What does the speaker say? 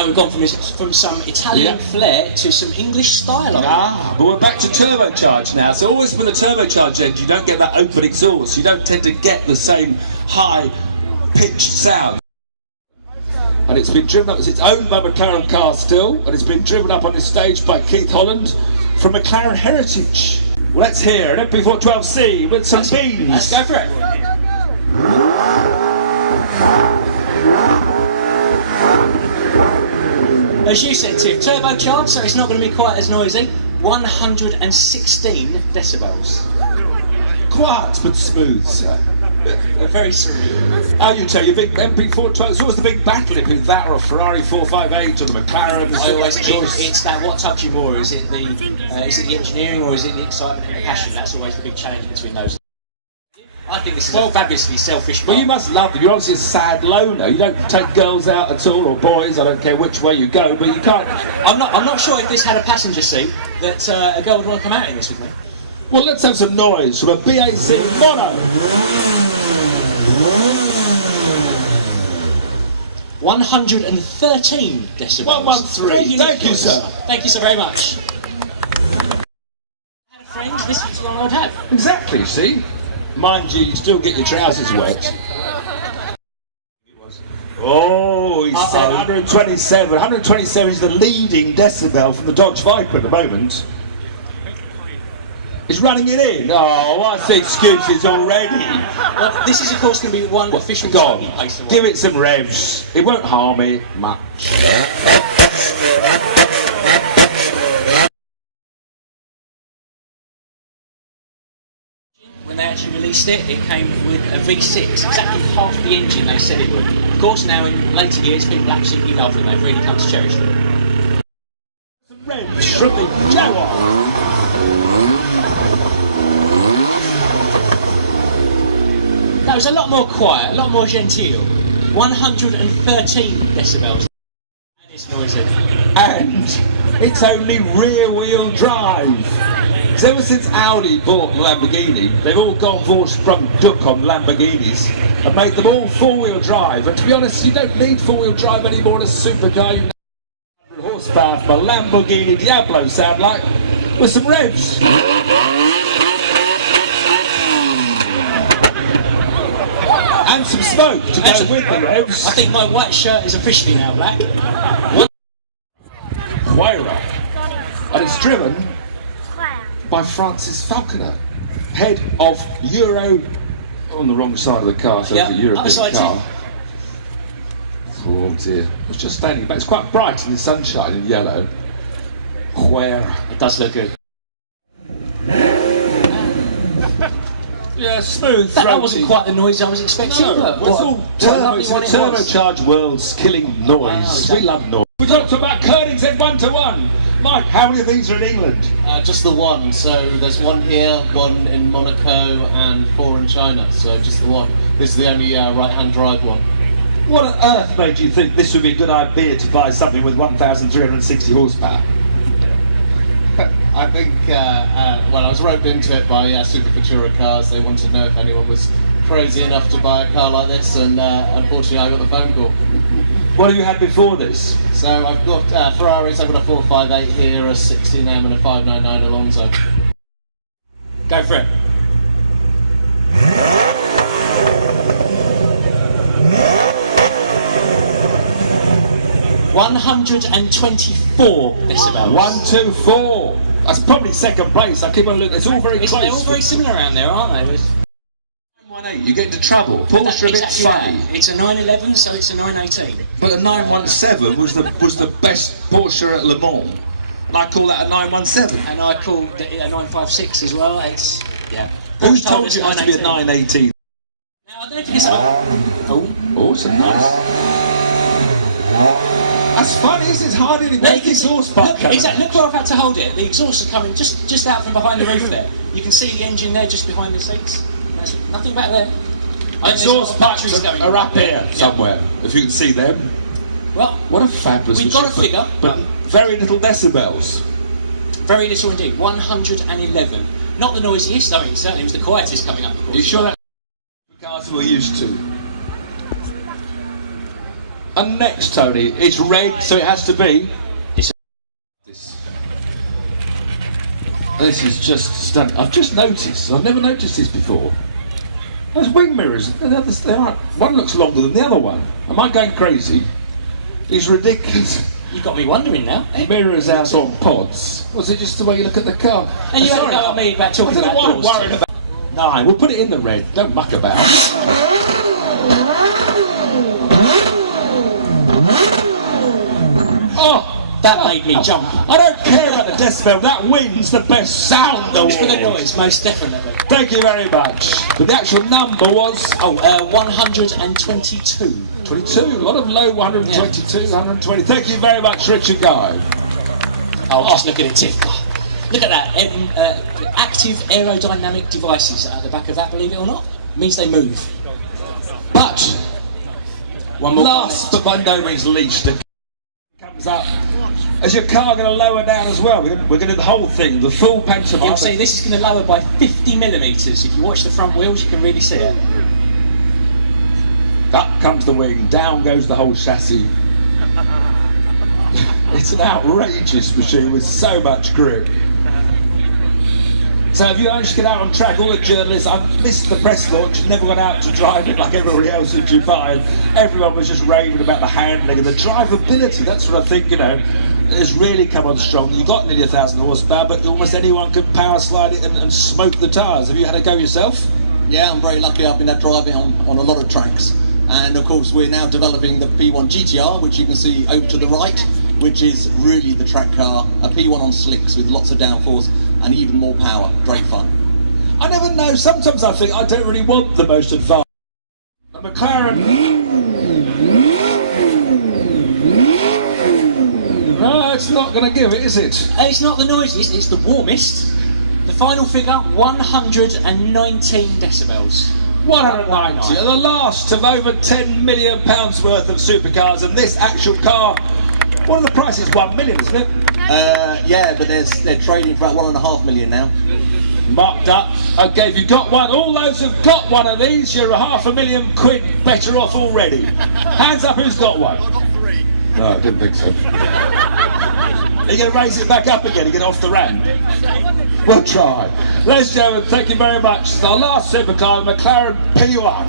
Now we've gone from some Italian flair to some English style. But we're back to turbocharged now. It's always been a turbocharged engine. You don't get that open exhaust. You don't tend to get the same high-pitched sound. And it's been driven up, it's owned by McLaren cars still, and it's been driven up on this stage by Keith Holland from McLaren Heritage. Well, let's hear an MP412C with some beans. Let's go for it. As you said, Tiff, turbocharged, so it's not going to be quite as noisy. 116 decibels. Quiet but smooth, sir. Very surreal. Oh, you tell your big MP412. It's always the big battle with that or a Ferrari 458 or the McLaren. I always think it's that. What tugs you more? Is it the engineering or is it the excitement and the passion? That's always the big challenge between those. I think this is a fabulously selfish. Well, you must love them. You're obviously a sad loner. You don't take girls out at all, or boys. I don't care which way you go, but you can't. I'm not sure if this had a passenger seat that a girl would want to come out in this with me. Well, let's have some noise from a BAC mono. 113 decibels. 113. Thank you, sir. Thank you so very much. Had a friend. This is one I'd have. Exactly. See. Mind you, you still get your trousers wet. Oh, he said 127. 127 is the leading decibel from the Dodge Viper at the moment. He's running it in. Oh, what's the excuses already? Well, this is, of course, going to be one official pace. Give it some revs. It won't harm me much. When they actually released it, it came with a V6, exactly half the engine they said it would. Of course, now in later years, people absolutely love them. They've really come to cherish them. Some revs from the Jaguar. That was a lot more quiet, a lot more genteel. 113 decibels. And it's noisy. And it's only rear-wheel drive. Because ever since Audi bought Lamborghini, they've all gone Vorsprung duck on Lamborghinis and made them all four-wheel drive. And to be honest, you don't need four-wheel drive anymore in a supercar. You need 100 horsepower from a Lamborghini Diablo sound like, with some revs. And some smoke to go with the revs. I think my white shirt is officially now black. Huayra. And it's driven by Francis Falconer, head of Euro... on the wrong side of the car, so it's a European car. Oh dear. I was just standing back. It's quite bright in the sunshine in yellow. Huayra. It does look good. Yeah, smooth, that wasn't quite the noise I was expecting. No, it's all turbocharged world's killing noise. Wow, exactly. We love noise. We talked about Koenigsegg 1-to-1. Mike, how many of these are in England? Just the one. So there's one here, one in Monaco, and 4 in China. So just the one. This is the only right-hand drive one. What on earth made you think this would be a good idea to buy something with 1,360 horsepower? I think, well, I was roped into it by Supercar cars. They wanted to know if anyone was crazy enough to buy a car like this, and unfortunately I got the phone call. What have you had before this? So I've got Ferraris, I've got a 458 here, a 16M and a 599 Alonso. Go for it. $124 decibels. 124. That's probably second place. I keep on looking. It's all very close. They're all very similar around there, aren't they? 918. You get into trouble. Porsche a bit funny. It's a 911, so it's a 918. But a 917 was the best Porsche at Le Mans. And I call that a 917. And I call it a 956 as well. It's Who told you it has to be a 918? Now I don't think it's. Oh, it's a nice. That's funny, it's hard in the exhaust pipe. Exactly, look where I've had to hold it. The exhaust are coming just out from behind the roof there. You can see the engine there just behind the seats. There's nothing back there. Exhaust pipes are up here somewhere, if you can see them. Well, what a fabulous we've got a figure. But very little decibels. Very little indeed, 111. Not the noisiest, I mean, certainly it was the quietest coming up. Are you sure that's the cars we're used to? And next, Tony, it's red, so it has to be. This is just stunning. I've just noticed. I've never noticed this before. Those wing mirrors. They aren't. One looks longer than the other one. Am I going crazy? It's ridiculous. You've got me wondering now. Eh? Mirrors out on pods. Was it just the way you look at the car? And you had a go at me about talking about doors. Worried about. No, we'll put it in the red. Don't muck about. Oh! That made me jump. I don't care about the decibel. That wind's the best sound award. For the noise, most definitely. Thank you very much. But the actual number was 122. 22. A lot of low 122, 120. Thank you very much, Richard Guy. Oh, just look at it, Tiff. Look at that. Active aerodynamic devices at the back of that. Believe it or not, means they move. But one more. Last but by no means least, it comes up. Is your car going to lower down as well? We're going to do the whole thing, the full pantomime. You'll see this is going to lower by 50 millimetres. If you watch the front wheels, you can really see it. Up comes the wing, down goes the whole chassis. It's an outrageous machine with so much grip. So have you managed to get out on track? All the journalists, I've missed the press launch, never went out to drive it like everybody else in Dubai, and everyone was just raving about the handling and the drivability. That's what I think, you know, has really come on strong. You got nearly 1,000 horsepower, but almost anyone could power slide it and smoke the tyres. Have you had a go yourself? Yeah, I'm very lucky. I've been driving on a lot of tracks. And of course, we're now developing the P1 GTR, which you can see over to the right, which is really the track car, a P1 on slicks with lots of downforce and even more power. Great fun. I never know. Sometimes I think I don't really want the most advanced. The McLaren. No, it's not going to give it, is it? It's not the noisiest, it's the warmest. The final figure, 119 decibels. 190, the last of over £10 million worth of supercars, and this actual car, what are the prices? 1 million, isn't it? Yeah, but they're trading for about 1.5 million now. Marked up. Okay, if you've got one, all those who've got one of these, you're £500,000 better off already. Hands up who's got one. No, I didn't think so. Are you going to raise it back up again and get off the ramp? We'll try. Ladies and gentlemen, thank you very much. It's our last supercar, the McLaren P1.